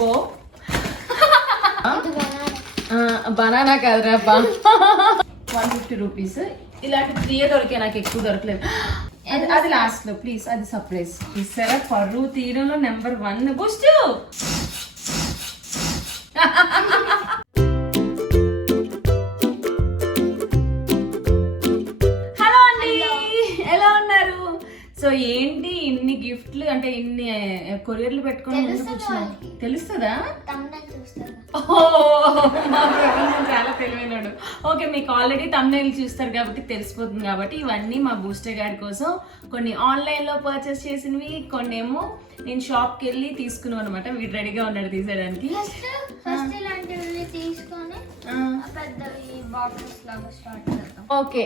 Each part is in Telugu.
బో బనానా కాదురా 150 రూపీస్. ఇలాంటి 3 దొరికాయి, నాకు ఎక్కువ దొరకలేదు. అది లాస్ట్ లో ప్లీజ్, అది సర్ప్రైజ్. ఇస్తారా పరువు తీరంలో నెంబర్ 1 బూస్ట్. హలో అండి, ఎలా ఉన్నారు? సో ఏంటి ఇన్ని గిఫ్ట్లు, అంటే ఇన్ని కొరియర్లు పెట్టుకొని ముందు కూర్చున్నాం. తెలుస్తుందా? చాలా తెలివైనడు. ఓకే, మీకు ఆల్రెడీ తమ్నైల్ చూస్తారు కాబట్టి తెలిసిపోతుంది. కాబట్టి ఇవన్నీ మా బూస్టర్ గారి కోసం కొన్ని ఆన్లైన్ లో పర్చేస్ చేసినవి, కొన్ని ఏమో నేను షాప్ కి వెళ్ళి తీసుకున్నాను అనమాట. వీడు రెడీగా ఉన్నాడు తీసేయడానికి. ఓకే,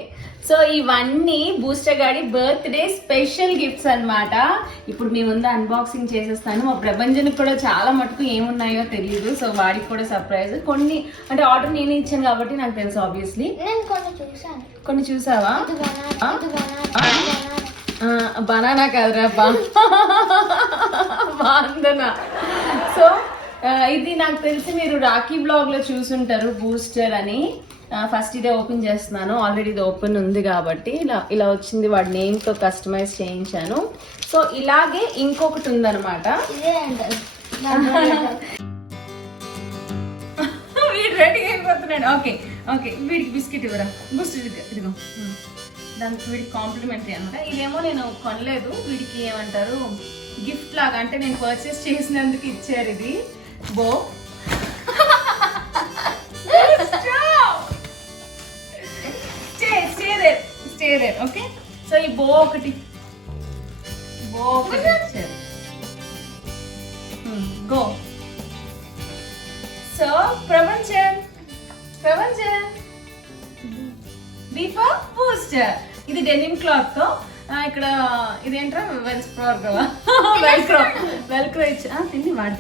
సో ఇవన్నీ బూస్టర్ గారి బర్త్డే స్పెషల్ గిఫ్ట్స్ అన్నమాట. ఇప్పుడు మీ ముందు అన్బాక్సింగ్ చేసేస్తాను. మా ప్రభంజన్ కూడా చాలా మటుకు ఏమున్నాయో తెలియదు, సో వాడికి కూడా సర్ప్రైజ్. కొన్ని అంటే ఆర్డర్ నేను ఇచ్చాను కాబట్టి నాకు తెలుసు. ఆబ్వియస్లీ కొన్ని చూసావా? బనానా కాదురా బాందనా. సో ఇది నాకు తెలిసి మీరు రాఖీ బ్లాగ్ లో చూసుంటారు బూస్టర్ అని. ఫస్ట్ ఇదే ఓపెన్ చేస్తున్నాను. ఆల్రెడీ ఇది ఓపెన్ ఉంది కాబట్టి ఇలా వచ్చింది. వాడి నేమ్ తో కస్టమైజ్ చేయించాను. సో ఇలాగే ఇంకొకటి ఉందన్నమాట. వీడు రెడీ అయిపోతున్నాడు. ఓకే ఓకే, వీడికి బిస్కెట్ ఇవ్వరా? బూస్టర్ ఇదిగో, దానికి వీడికి కాంప్లిమెంటరీ అనమాట. ఇదేమో నేను కొనలేదు, వీడికి ఏమంటారు గిఫ్ట్ లాగా, అంటే నేను పర్చేస్ చేసినందుకు ఇచ్చారు. ఇది బో స్టే దేర్. ఓకే, సో ఈ బో ఒకటి ఇచ్చారు. గో. సో ప్రపంచం బీఫర్ బూస్టర్. ఇది డెనిమ్ క్లాత్ తో. ఇక్కడ ఇదేంట్రా వెల్క్రో ఇచ్చా. తిండి వాడు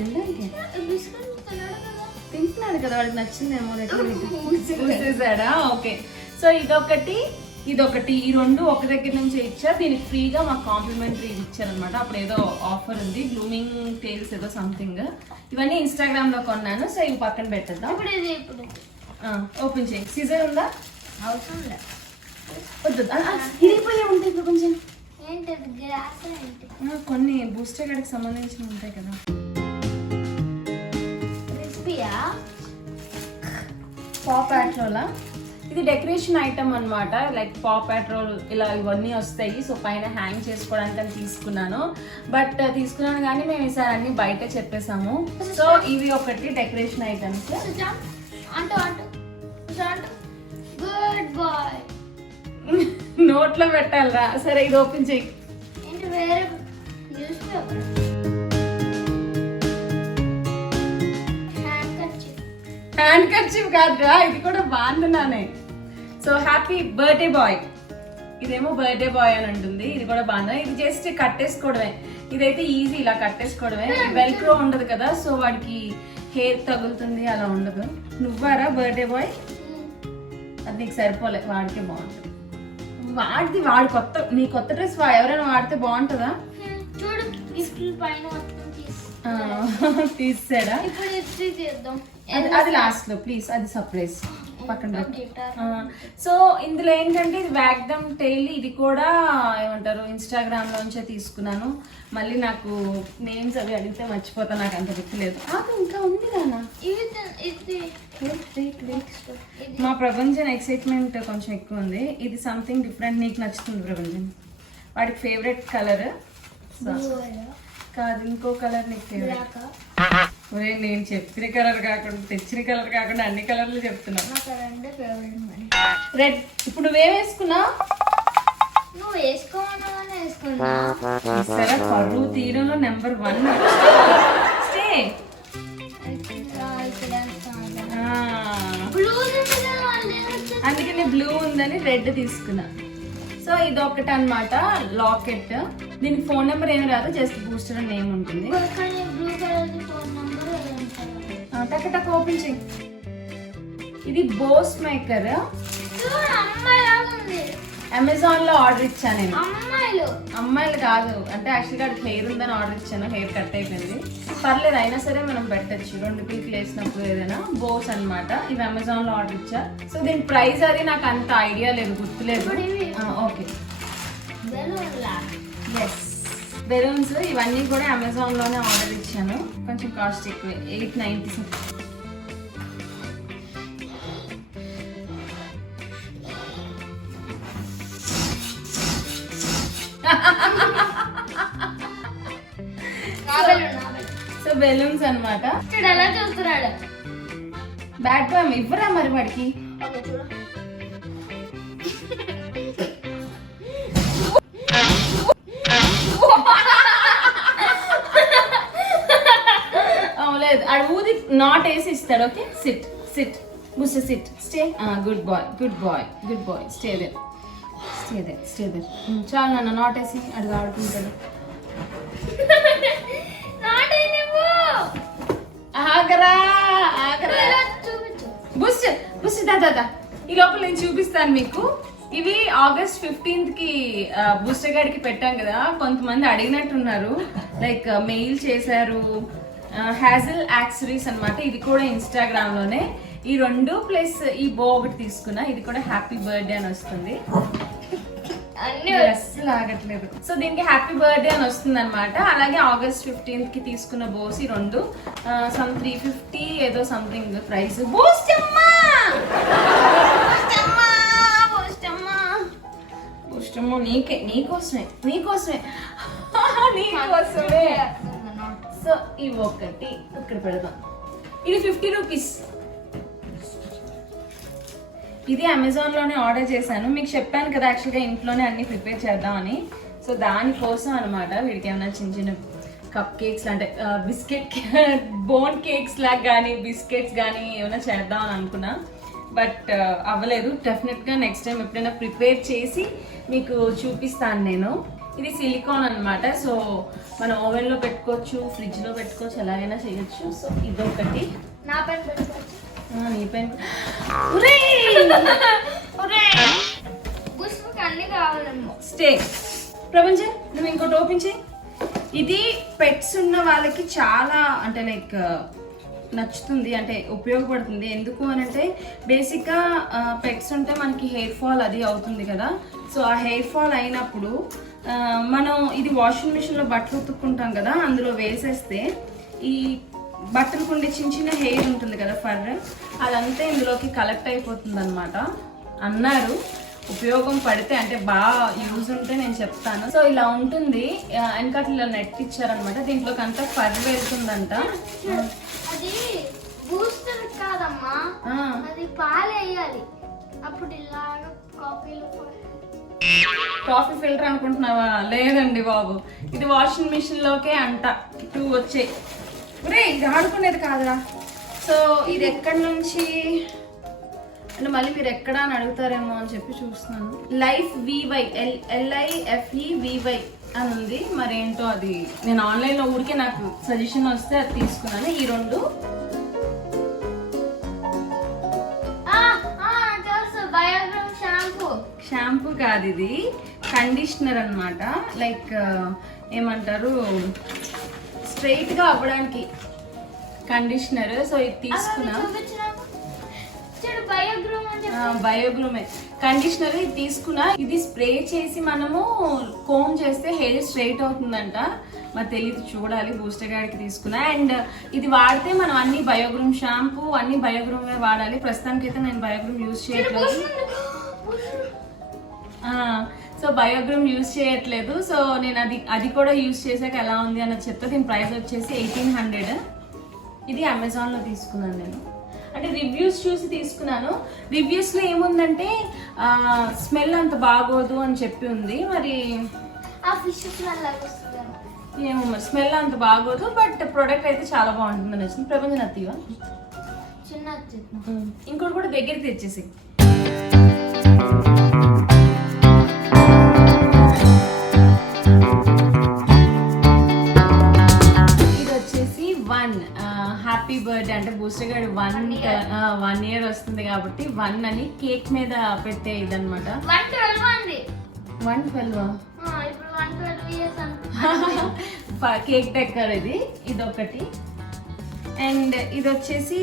తింటున్నాడు కదా, వాడికి నచ్చిందేమో చూసేసాడా. ఓకే, సో ఇదొకటి ఈ 2 ఒక దగ్గర నుంచి ఇచ్చారు. దీనికి ఫ్రీగా మాకు కాంప్లిమెంటరీ ఇచ్చారనమాట. అప్పుడు ఏదో ఆఫర్ ఉంది, బ్లూమింగ్ టేల్స్ ఏదో సంథింగ్. ఇవన్నీ ఇన్స్టాగ్రామ్ లో కొన్నాను. సో ఇవి పక్కన పెట్టేద్దాం. ఓపెన్ చేయి. సీజర్ ఉందా? వద్దు, ఇరిగిపోయే ఉంటాయి ప్రపంచం. కొన్ని బూస్టర్ గడికి సంబంధించి ఉంటాయి కదా. పాప్ యాట్రోలా. ఇది డెకరేషన్ ఐటమ్ అన్నమాట. లైక్ పాప్ యాట్రోల్ ఇలా ఇవన్నీ వస్తాయి. సో పైన హ్యాంగ్ చేసుకోవడానికి అని తీసుకున్నాను. బట్ తీసుకున్నాను కానీ మేము ఈసారి అన్ని బయట చెప్పేసాము. సో ఇవి ఒకటి డెకరేషన్ ఐటమ్స్. నోట్లో పెట్టాలరా. సరే, ఇది ఓపెన్ చెయ్యి. హ్యాండ్ కర్చీఫ్ కాదురా, ఇది కూడా బాగుందన్నానే. So happy birthday boy. ఇదేమో బర్త్డే బాయ్ అని ఉంటుంది. ఇది కూడా బాగుంది. ఇది జస్ట్ కట్టేసుకోవడమే. ఇదైతే ఈజీ, ఇలా కట్టేసుకోవడమే. వెల్క్రో ఉండదు కదా, సో వాడికి హెయిర్ తగులుతుంది, అలా ఉండదు. నువ్వారా బర్త్డే బాయ్? అది నీకు సరిపోలే, వాడికే బాగుంటుంది. వాడి కొత్త, నీ కొత్త డ్రెస్ ఎవరైనా వాడితే బాగుంటుందా? తీసాడా? అది లాస్ట్ లో ప్లీజ్, అది సర్ప్రైజ్. పక్కన. సో ఇందులో ఏంటంటే ఇది వ్యాగ్డమ్ టైల్. ఇది కూడా ఏమంటారు ఇన్స్టాగ్రామ్ లోంచే తీసుకున్నాను. మళ్ళీ నాకు నేమ్స్ అవి అడిగితే మర్చిపోతా, నాకు అంత గుర్తులేదు. ఇంకా ఉంది నాన్న. మా ప్రపంచం ఎక్సైట్మెంట్ కొంచెం ఎక్కువ ఉంది. ఇది సంథింగ్ డిఫరెంట్. నీకు నచ్చుతుంది ప్రపంచం? వాడికి ఫేవరెట్ కలర్ కాదు, ఇంకో కలర్ నీకు ఫేవరెట్. నేను చెప్పిన కలర్ కాకుండా, తెచ్చిన కలర్ కాకుండా అన్ని కలర్లు చెప్తున్నా. రెడ్. ఇప్పుడు నువ్వేం వేసుకున్నావు? సరే, పరువు తీరంలో నెంబర్ 1 స్టే. అందుకని బ్లూ ఉందని రెడ్ తీసుకున్నా. సో ఇదొకటి అన్నమాట, లాకెట్. దీనికి ఫోన్ నెంబర్ ఏమి రాదు, జస్ట్ బూస్టర్ నేమ్ ఉంటుంది. టక్ ఓపెన్ చెయ్యి. ఇది బోస్ మేకర్. అమెజాన్ లో ఆర్డర్ ఇచ్చాను నేను. అమ్మాయిలు కాదు, అంటే యాక్చువల్గా అది హెయిర్ ఉందని ఆర్డర్ ఇచ్చాను, హెయిర్ కట్ అయిపోయింది. పర్లేదు, అయినా సరే మనం పెట్టచ్చు 2 పీకులు వేసినప్పుడు ఏదైనా. బోస్ అన్నమాట, ఇవి అమెజాన్ లో ఆర్డర్ ఇచ్చా. సో దీని ప్రైస్ అది నాకు అంత ఐడియా లేదు, గుర్తులేదు. ఓకే, బెలూన్స్ ఇవన్నీ కూడా అమెజాన్ లోనే ఆర్డర్ ఇచ్చాను. కొంచెం కాస్ట్ ఎక్కువ, 890. సో బెలూన్స్ అన్నమాట. ఎలా చూస్తున్నాడు బ్యాడ్ బాయ్ ఇవ్వరా మరి వాడికి. లేదు, అది ఊది నాట్ వేసి ఇస్తాడు. ఓకే, సిట్ సిట్ బుస్ sit stay. Good boy good boy good boy, stay there stay there stay there. చాలు నాన్న, నాట్ వేసి అడుగు ఆడుకుంటాడు. ఆగరా ఆగరా, బుస్ బుస్ దాదా. ఈ లోపల నేను చూపిస్తాను మీకు. ఇవి August 15th కి బూస్టర్ గాడికి పెట్టాం కదా, కొంతమంది అడిగినట్టున్నారు, లైక్ మెయిల్ చేశారు. హ్యాజల్ యాక్సరీస్ అన్నమాట. ఇది కూడా ఇన్స్టాగ్రామ్ లోనే. ఈ 2 ప్లస్ ఈ బో ఒకటి తీసుకున్నా, ఇది కూడా హ్యాపీ బర్త్డే అని వస్తుంది. అస్సలు ఆగట్లేదు. సో దీనికి హ్యాపీ బర్త్డే అని వస్తుంది అనమాట. అలాగే August 15th కి తీసుకున్న బోస్ ఈ 2 సమ్ 350 ఏదో సంథింగ్ ప్రైస్. బూస్టమ్మా బూస్టమ్మా, నీకోసమే నీకోసమే. సో ఇవి ఒకటి ఇక్కడ పెడదాం. ఇది 50 రూపీస్. ఇది అమెజాన్ లోనే ఆర్డర్ చేశాను. మీకు చెప్పాను కదా యాక్చువల్గా ఇంట్లోనే అన్ని ప్రిపేర్ చేద్దామని. సో దానికోసం అనమాట. వీడికి ఏమైనా చిన్న చిన్న కప్ కేక్స్ అంటే బిస్కెట్ బోన్ కేక్స్ లాగా కానీ బిస్కెట్స్ కానీ ఏమైనా చేద్దామని అనుకున్నా, బట్ అవ్వలేదు. డెఫినెట్గా నెక్స్ట్ టైం ఎప్పుడైనా ప్రిపేర్ చేసి మీకు చూపిస్తాను నేను. ఇది సిలికాన్ అన్నమాట. సో మనం ఓవెన్లో పెట్టుకోవచ్చు, ఫ్రిడ్జ్లో పెట్టుకోవచ్చు, ఎలాగైనా చేయొచ్చు. సో ఇదొకటి. నా పైన పెట్టుకోవచ్చు, నీ పైన. అన్ని కావాలేమో. స్టే ప్రపంచం, నువ్వు ఇంకోటి ఓపెన్ చేయి. ఇది పెట్స్ ఉన్న వాళ్ళకి చాలా అంటే లైక్ నచ్చుతుంది, అంటే ఉపయోగపడుతుంది. ఎందుకు అని అంటే బేసిక్గా పెట్స్ ఉంటే మనకి హెయిర్ ఫాల్ అది అవుతుంది కదా. సో ఆ హెయిర్ ఫాల్ అయినప్పుడు మనం ఇది వాషింగ్ మిషన్లో బట్టలు ఉతుక్కుంటాం కదా, అందులో వేసేస్తే ఈ బట్టలకు ఉండే చిన్న చిన్న హెయిర్ ఉంటుంది కదా, ఫర్ అదంతా ఇందులోకి కలెక్ట్ అయిపోతుంది అనమాట అన్నారు. ఉపయోగం పడితే అంటే బాగా యూజ్ ఉంటే నేను చెప్తాను. సో ఇలా ఉంటుంది. వెనకట్లో నెట్ ఇచ్చారనమాట. దీంట్లోకి అంతా ఫర్ వెళ్తుందంట. అది బూస్టర్ కాదమ్మా, అది పాలు వేయాలి. అప్పుడు ఇలాగా కాఫీ ఫిల్టర్ అనుకుంటున్నావా? లేదండి బాబు, ఇది వాషింగ్ మిషన్ లోకే అంట 2 వచ్చాయి. ఒరే ఇది ఆడుకునేది కాదురా. సో ఇది ఎక్కడి నుంచి అంటే మళ్ళీ మీరు ఎక్కడ అని అడుగుతారేమో అని చెప్పి చూస్తున్నాను. లైఫ్ వివై LIFEVY అని ఉంది. మరేంటో అది నేను ఆన్లైన్లో ఊరికే నాకు సజెషన్ వస్తే అది తీసుకున్నాను. ఈ 2 షాంపూ కాదు, ఇది కండిషనర్ అన్నమాట. లైక్ ఏమంటారు, స్ట్రైట్ గా అవ్వడానికి కండిషనర్. సో ఇది తీసుకున్నా. బయోగ్రూమే కండిషనర్ ఇది తీసుకున్నా. ఇది స్ప్రే చేసి మనము కోమ్ చేస్తే హెయిర్ స్ట్రైట్ అవుతుందంట. మరి తెలియదు, చూడాలి. బూస్టర్ గాడికి తీసుకున్నా. అండ్ ఇది వాడితే మనం అన్ని బయోగ్రూమ్ షాంపూ అన్ని బయోగ్రూమే వాడాలి. ప్రస్తుతానికి అయితే నేను బయోగ్రూమ్ యూజ్ చేయట్లేదు. సో బయోగ్రూమ్ యూజ్ చేయట్లేదు. సో నేను అది కూడా యూజ్ చేసాక ఎలా ఉంది అన్నది చెప్తే. దీని ప్రైస్ వచ్చేసి 1800. ఇది అమెజాన్లో తీసుకున్నాను నేను. అంటే రివ్యూస్ చూసి తీసుకున్నాను. రివ్యూస్లో ఏముందంటే స్మెల్ అంత బాగోదు అని చెప్పి ఉంది. మరి ఏమో మరి స్మెల్ అంత బాగోదు, బట్ ప్రోడక్ట్ అయితే చాలా బాగుంటుందని వచ్చింది. ప్రపంచం అత్తివా ఇంకోటి కూడా దగ్గరికి తెచ్చేసి. ఇది వచ్చేసి 1 హ్యాపీ బర్త్డే అంటే బూస్టర్ గారు 1 year వస్తుంది కాబట్టి 1 అని కేక్ మీద పెట్టే ఇదన్నమాట. 112 అండి. 112 ఇప్పుడు 112 ఇయర్స్ అనుకుంటా. కేక్ డెకర్ ఇది ఒకటి. అండ్ ఇది వచ్చేసి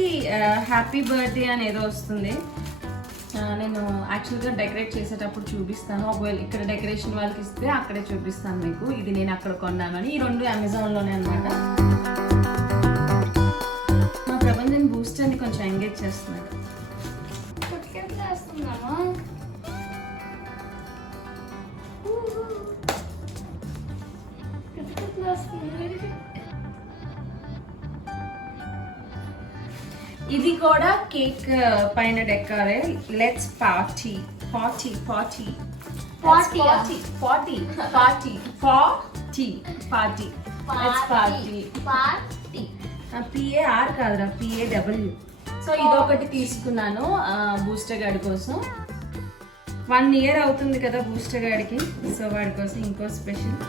హ్యాపీ బర్త్డే అని ఏదో వస్తుంది. నేను యాక్చువల్గా డెకరేట్ చేసేటప్పుడు చూపిస్తాను. ఒకవేళ ఇక్కడ డెకరేషన్ వాళ్ళకి ఇస్తే అక్కడే చూపిస్తాను మీకు. ఇది నేను అక్కడ కొన్నాను అని. ఈ 2 అమెజాన్లోనే అనమాట. మా ప్రపంచం బూస్టర్ని కొంచెం ఎంగేజ్ చేస్తున్నాడు. ఇది కూడా కేక్ పైన డెకరే. Let's party party party party party party party party let's party party. PAR కాదురా, PAW. సో ఇదొకటి తీసుకున్నాను బూస్టర్ గాడి కోసం. 1 year అవుతుంది కదా బూస్టర్ గాడికి. సో వాడి కోసం ఇంకో స్పెషల్.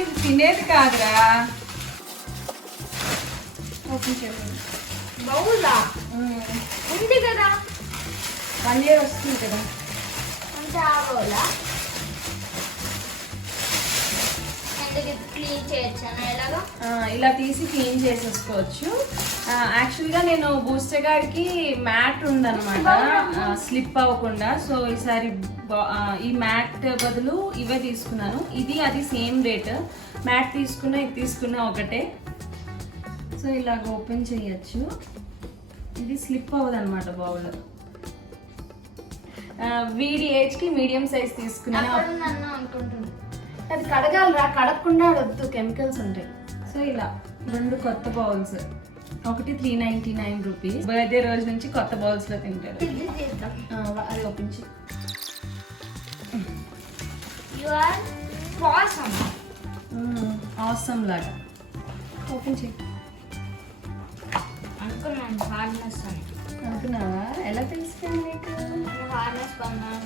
ఇది తినేది కాదురా. బౌలా ఉంది కదా, 1 year వస్తుంది కదా. అంటే ఆ బౌలా క్లీన్ చేయొచ్చు ఎలాగా? ఇలా తీసి క్లీన్ చేసేసుకోవచ్చు. యాక్చువల్గా నేను బూస్టర్ గాడికి మ్యాట్ ఉందన్నమాట స్లిప్ అవ్వకుండా. సో ఈసారి ఈ మ్యాట్ బదులు ఇవే తీసుకున్నాను. ఇది అది సేమ్ రేట్. మ్యాట్ తీసుకున్నా ఇది తీసుకున్నా ఒకటే. సో ఇలాగ ఓపెన్ చేయొచ్చు. ఇది స్లిప్ అవ్వదు అనమాట బౌల్. వీడి ఏజ్కి మీడియం సైజ్ తీసుకున్నాను. అనుకుంటుంది అది కడగాలిరా, కడగకుండా వద్దు, కెమికల్స్ ఉంటాయి. సో ఇలా 2 కొత్త బౌల్స్. ఒకటి 399 రూపీస్. బర్త్డే రోజు నుంచి కొత్త బౌల్స్ లో తింటారు. అది ఓపెన్ చేయి. ఆసమ్ లాగా ఓపెన్ చేయి. అనుకున్నాను హార్డ్నెస్ అని. అనుకున్నావా? ఎలా తెలుస్తుంది నీకు? హార్డ్నెస్ కొన్నాను.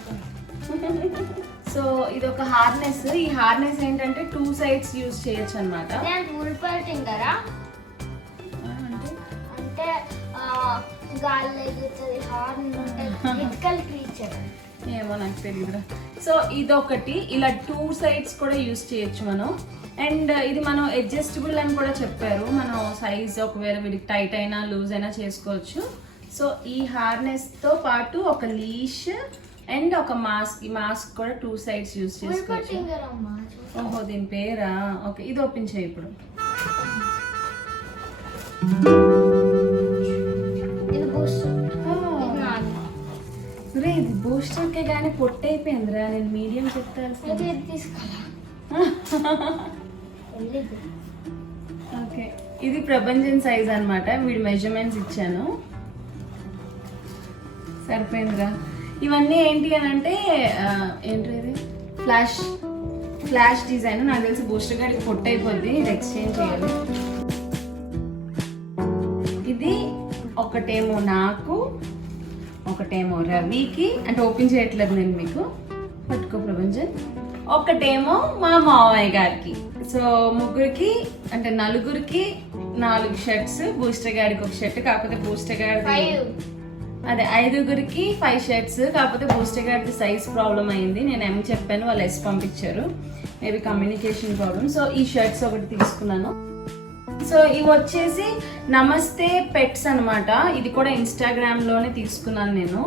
సో ఇది ఒక హార్నెస్. ఈ హార్నెస్ ఏంటంటే 2 sides యూజ్ చేయొచ్చు అనమాట. తింటారా అంటే గాలి ఎగురుతుంది, హార్న్ ఉంటుంది, క్రీచర్ ఏమో నాకు తెలియదురా. సో ఇదొకటి. ఇలా 2 sides కూడా యూజ్ చేయొచ్చు మనం. అండ్ ఇది మనం అడ్జస్టబుల్ అని కూడా చెప్పారు. మనం సైజ్ ఒకవేళ వీడికి టైట్ అయినా లూజ్ అయినా చేసుకోవచ్చు. సో ఈ హార్నెస్ తో పాటు ఒక లీష్ అండ్ ఒక మాస్క్. ఈ మాస్క్ కూడా 2 sides యూజ్ చేసుకోవచ్చు. ఓహో దీని పేరా? ఓకే ఇది ఓపెన్ చేయి ఇప్పుడు. ఇది బూస్టర్ కే గానీ పొట్టు అయిపోయిందిరా. నేను మీడియం చెప్తాను. ఓకే ఇది ప్రపంచం సైజ్ అన్నమాట. వీడి మెజర్మెంట్స్ ఇచ్చాను. సరిపోయిందిరా. ఇవన్నీ ఏంటి అని అంటే ఏంటి ఇది ఫ్లాష్ డిజైన్. నాకు తెలిసి బూస్టర్ గాడికి పొట్టు అయిపోద్ది. ఇది ఎక్స్చేంజ్ చేయాలి. ఇది ఒకటేమో నాకు, ఒకటేమో రవికి. అంటే ఓపెన్ చేయట్లేదు నేను మీకు. పట్టుకో ప్రపంచం. ఒకటేమో మా మావయ్య గారికి. సో ముగ్గురికి అంటే నలుగురికి 4 షర్ట్స్. బూస్టర్ గాడికి ఒక షర్ట్. కాకపోతే బూస్టర్ గాడి అదే 5గురికి 5 షర్ట్స్. కాకపోతే బూస్టర్ గాడికి సైజ్ ప్రాబ్లం అయింది. నేను ఏమి చెప్పాను, వాళ్ళు ఎస్ పంపించారు. Maybe communication problem. సో ఈ షర్ట్స్ ఒకటి తీసుకున్నాను. సో ఇవి వచ్చేసి నమస్తే పెట్స్ అనమాట. ఇది కూడా ఇన్స్టాగ్రామ్ లోనే తీసుకున్నాను నేను.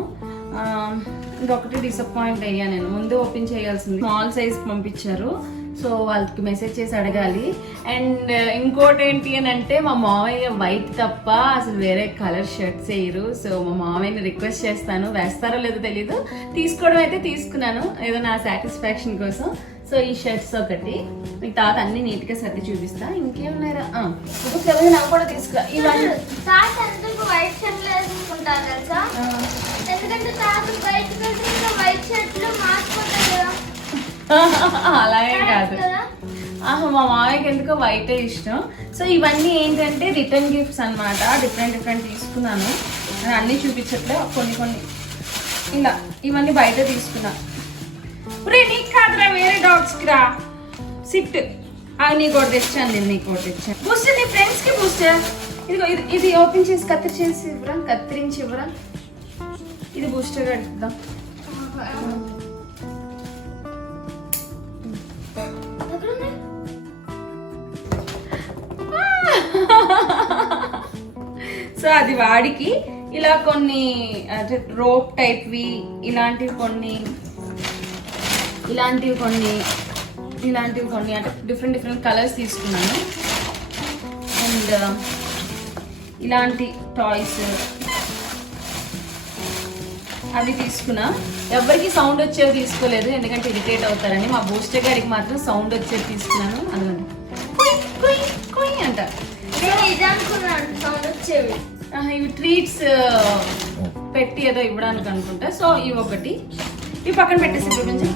ఇంకొకటి డిసప్పాయింట్ అయ్యా నేను. ముందు ఓపెన్ చేయాల్సింది. స్మాల్ సైజ్ పంపించారు. సో వాళ్ళకి మెసేజ్ చేసి అడగాలి. అండ్ ఇంకోటి ఏంటి అని అంటే మా మావయ్య వైట్ తప్ప అసలు వేరే కలర్ షర్ట్స్ వేయరు. సో మా మావయ్యని రిక్వెస్ట్ చేస్తాను, వేస్తారో లేదో తెలీదు. తీసుకోవడం అయితే తీసుకున్నాను ఏదో నా సాటిస్ఫాక్షన్ కోసం. సో ఈ షర్ట్స్ ఒకటి. మీకు తాత అన్ని నీట్ గా సర్ది చూపిస్తా. ఇంకేమున్నారా? నాకు కూడా తీసుకురా. ఇవన్నీ వైట్ షర్ట్ వేసుకుంటారు తెలుసా? ఎందుకంటే తాత వైట్ షర్ట్లు మార్చుకుంటారు కదా. అలాగే కాదు. మా మామయ్యకి ఎందుకో వైటే ఇష్టం. సో ఇవన్నీ ఏంటంటే రిటర్న్ గిఫ్ట్స్ అనమాట. డిఫరెంట్ తీసుకున్నాను. నేను అన్నీ చూపించట్లే, కొన్ని ఇలా. ఇవన్నీ బయట తీసుకున్నా. నీకు కాదురా, వేరే డాగ్స్కి రా. సిట్ నీకు ఒకటి తెచ్చాను, నేను నీకు ఒకటి తెచ్చాను. బూస్టర్ నీ ఫ్రెండ్స్ కి బూస్టర్. ఇదిగో ఇది ఓపెన్ చేసి కత్తిరించి ఇవ్వరా. ఇది బూస్టర్ కడుపుదాం. సో అది వాడికి ఇలా కొన్ని రోప్ టైప్వి ఇలాంటివి కొన్ని అంటే డిఫరెంట్ కలర్స్ తీసుకున్నాను. అండ్ ఇలాంటి టాయ్స్ అవి తీసుకున్నా. ఎవరికి సౌండ్ వచ్చేది తీసుకోలేదు, ఎందుకంటే ఇరిటేట్ అవుతారని. మా బూస్టర్ గారికి మాత్రం సౌండ్ వచ్చేది తీసుకున్నాను. అదిగోండి అంట. సౌండ్ వచ్చేవి. ఇవి ట్రీట్స్ పెట్టి ఏదో ఇవ్వడానికి అనుకుంటా. సో ఇవి ఒకటి, ఇవి పక్కన పెట్టేసి చూపించి.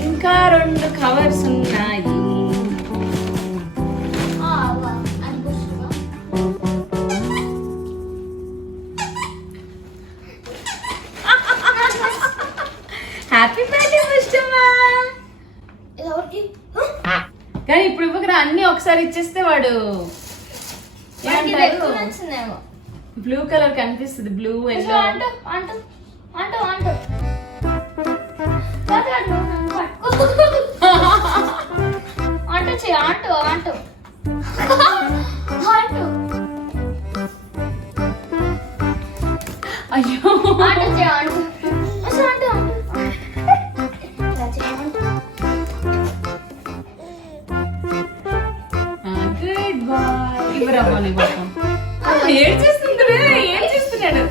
ఇంకా 2 కవర్స్ ఉన్నాయి. హ్యాపీ బర్త్డే బుస్టమ్మా. కానీ ఇప్పుడు ఇవ్వకరా, అన్ని ఒకసారి ఇచ్చేస్తే వాడు బ్లూ కలర్ కనిపిస్తుంది. బ్లూ ఎల్లో అయ్యో ఏం చేస్తున్నాడు.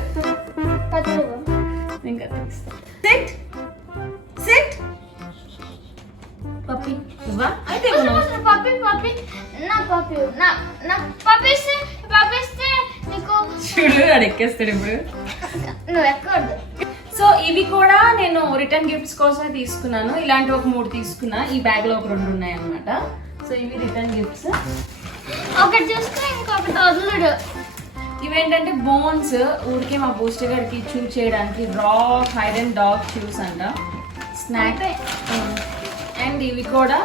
పప్పి ఇవ్వా అయితే చూడు అడెక్కేస్తాడు ఇప్పుడు. సో ఇవి కూడా నేను రిటర్న్ గిఫ్ట్స్ కోసమే తీసుకున్నాను. ఇలాంటి ఒక 3 తీసుకున్నా. ఈ బ్యాగ్ లో ఒక 2 ఉన్నాయి అన్నమాట. సో ఇవి రిటర్న్ గిఫ్ట్స్. ఒకటి చూస్తే ఇంకొకటి వదలడు. ఇవేంటంటే బోన్స్, ఊరికే మా బూస్టర్ గారికి చూ చేయడానికి రాక్ ఐరన్ డాగ్ చూస్ అంట, స్నాక్. అండ్ ఇవి కూడా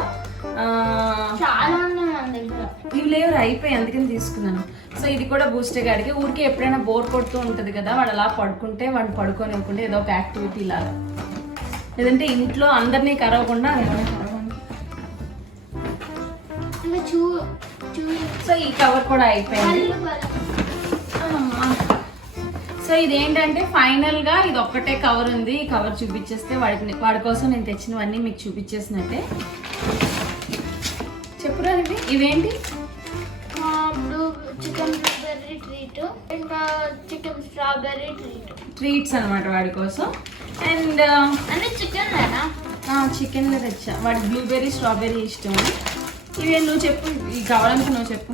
చాలా ఉన్నాయి మన దగ్గర. ఇవి లేవు, అయిపోయి, అందుకని తీసుకున్నాను. సో ఇది కూడా బూస్టర్ గారికి ఊరికే ఎప్పుడైనా బోర్ కొడుతూ ఉంటుంది కదా, వాడు అలా పడుకుంటే వాడిని పడుకోనివ్వకుండా ఏదో ఒక యాక్టివిటీ లాగా, లేదంటే ఇంట్లో అందరినీ కరవకుండా. సో ఈ కవర్ కూడా అయిపోయింది. సో ఇదేంటంటే ఫైనల్ గా ఇది ఒక్కటే కవర్ ఉంది. ఈ కవర్ చూపించేస్తే వాడి కోసం నేను తెచ్చినవన్నీ మీకు చూపించేసినట్టే. చెప్పురా ఇవేంటి? చికెన్ బ్లూబెర్రీ ట్రీట్, ఇంకా చికెన్ స్ట్రాబెర్రీ ట్రీట్స్ అనమాట వాడి కోసం. అండ్ అంటే చికెన్ చికెన్ లో తెచ్చా, వాడి బ్లూబెర్రీ స్ట్రాబెర్రీ ఇష్టం. ఇవే నువ్వు చెప్పు, ఇవి కావాలంటే నువ్వు చెప్పు.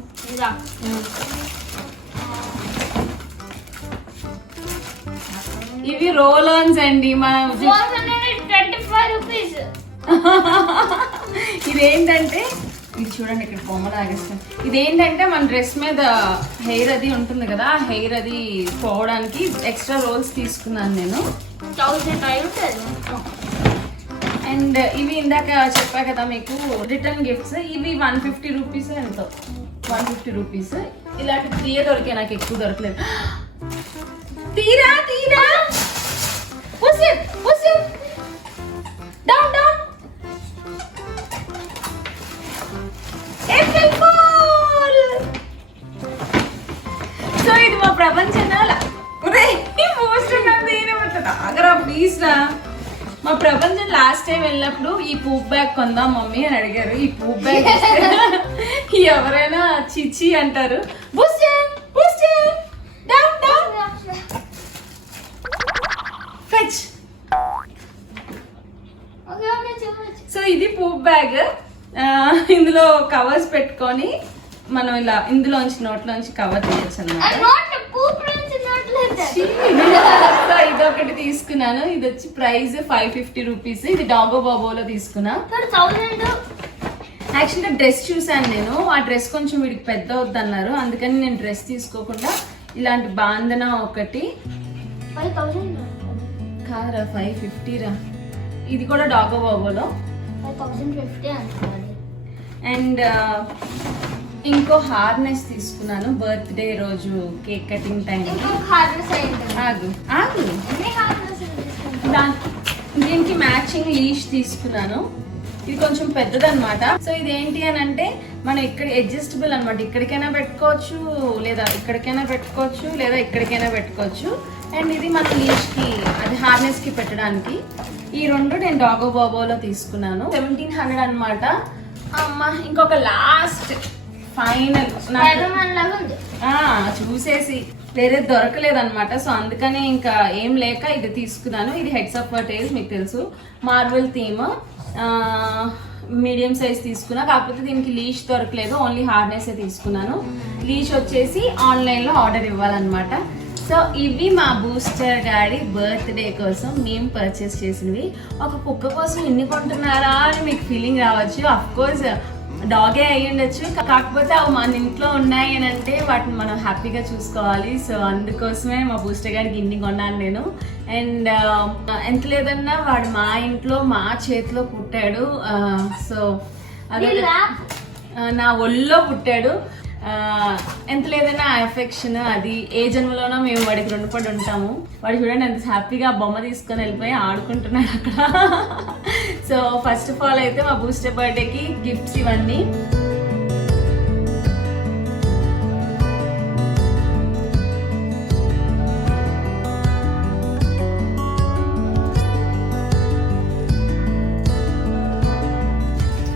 ఇవి రోల్ ఆన్స్ అండి. మన 425 రూపీస్. ఇదేంటంటే ఇది చూడండి, ఇక్కడ బొమ్మ లాగేస్తాం. ఇదేంటంటే మన డ్రెస్ మీద హెయిర్ అది ఉంటుంది కదా, ఆ హెయిర్ అది పోవడానికి ఎక్స్ట్రా రోల్స్ తీసుకున్నాను నేను. 1000 ఉంటుంది. అండ్ ఇవి ఇందాక చెప్పా కదా మీకు రిటర్న్ గిఫ్ట్స్. ఇవి 150 రూపీస్ ఎంతో, 150 రూపీస్. ఇలాంటి 3 దొరికాయి, నాకు ఎక్కువ దొరకలేదు. తీరా డౌన్ డౌన్. సో ఇది మా ప్రపంచం ప్లీజ్ రా. మా ప్రపంచం లాస్ట్ టైం వెళ్ళినప్పుడు ఈ పూప్ బ్యాగ్ కొందాం మమ్మీ అని అడిగారు. ఈ పూప్ బ్యాగ్ ఎవరైనా చిచి అంటారు. సో ఇది పూప్ బ్యాగ్. ఇందులో కవర్స్ పెట్టుకొని మనం ఇలా ఇందులోంచి నోట్లోంచి కవర్ తీయచ్చు అన్నమాట. సో ఇదొకటి తీసుకున్నాను. ఇది వచ్చి ప్రైస్ 550 రూపీస్. ఇది డాగో బాబోలో తీసుకున్నా. యాక్చువల్గా డ్రెస్ చూసాను నేను, ఆ డ్రెస్ కొంచెం వీడికి పెద్ద వద్దన్నారు, అందుకని నేను డ్రెస్ తీసుకోకుండా ఇలాంటి బాందన ఒకటి కాదురా 550 రా. ఇది కూడా డాగో బాబోలో. 1050 అనుకోవాలి. అండ్ ఇంకో హార్నెస్ తీసుకున్నాను బర్త్డే రోజు కేక్ కటింగ్ టైం. ఇంకొక హార్నెస్ అయింది. ఆగు ఆగు. ఎన్ని హార్నెస్ తీసుకుంటా? దీనికి మ్యాచింగ్ లీష్ తీసుకున్నాను. ఇది కొంచెం పెద్దదన్నమాట. సో ఇది ఏంటి అని అంటే మనం ఇక్కడ అడ్జస్టబుల్ అనమాట. ఇక్కడికైనా పెట్టుకోవచ్చు, లేదా ఇక్కడికైనా పెట్టుకోవచ్చు, లేదా ఇక్కడికైనా పెట్టుకోవచ్చు. అండ్ ఇది మన లీష్ కి, అది హార్నెస్ కి పెట్టడానికి. ఈ రెండు నేను డాగో బాబోలో తీసుకున్నాను. 1700 అనమాట. అమ్మ ఇంకొక లాస్ట్ ఫైనల్ చూసేసి వేరే దొరకలేదు అనమాట. సో అందుకనే ఇంకా ఏం లేక ఇది తీసుకున్నాను. ఇది హెడ్స్ ఆఫ్ టైల్స్, మీకు తెలుసు, మార్వెల్ థీమ్. మీడియం సైజ్ తీసుకున్నా, కాకపోతే దీనికి లీష్ దొరకలేదు, ఓన్లీ హార్నెస్ తీసుకున్నాను. లీష్ వచ్చేసి ఆన్లైన్ లో ఆర్డర్ ఇవ్వాలన్నమాట. సో ఇవి మా బూస్టర్ డాడీ బర్త్డే కోసం మేము పర్చేస్ చేసినవి. ఒక కుక్క కోసం ఎన్ని కొంటున్నారా అని మీకు ఫీలింగ్ రావచ్చు. అఫ్ కోర్స్ డాగే అయ్యి ఉండొచ్చు, కాకపోతే అవి మన ఇంట్లో ఉన్నాయి అని అంటే వాటిని మనం హ్యాపీగా చూసుకోవాలి. సో అందుకోసమే మా బూస్టర్ గారికి ఇన్ని కొన్నాను నేను. అండ్ ఎంత లేదన్నా వాడు మా ఇంట్లో మా చేతిలో పుట్టాడు. సో అదే నా ఒళ్ళో పుట్టాడు. ఎంత లేదన్నా ఎఫెక్షన్ అది ఏ జన్మలోనో మేము వాడికి రుణపడి ఉంటాము. వాడు చూడండి ఎంత హ్యాపీగా బొమ్మ తీసుకొని వెళ్ళిపోయి ఆడుకుంటున్నాడు అక్కడ. సో ఫస్ట్ ఆఫ్ ఆల్ అయితే మా బూస్టర్ బర్త్డేకి గిఫ్ట్స్ ఇవన్నీ.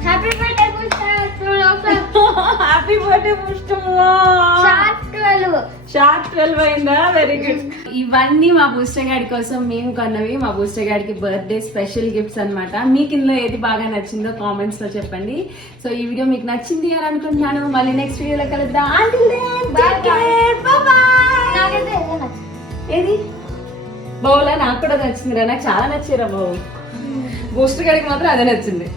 Happy birthday happy birthday short 12 అయిందా? Very good. ఇవన్నీ మా బూస్టర్ గాడి కోసం మేము కొన్నవి. మా బూస్టర్ గాడికి బర్త్డే స్పెషల్ గిఫ్ట్స్ అన్నమాట. మీకు ఇందులో ఏది బాగా నచ్చిందో కామెంట్స్ లో చెప్పండి. సో ఈ వీడియో మీకు నచ్చింది అని అనుకుంటున్నాను. మళ్ళీ నెక్స్ట్ వీడియోలో కలుద్దాం. ఏది బౌలా? నాకు కూడా నచ్చిందిరా, నాకు చాలా నచ్చారా బాబు. బూస్టర్ గాడికి మాత్రం అదే నచ్చింది.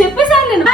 చెప్పేసాను నేను.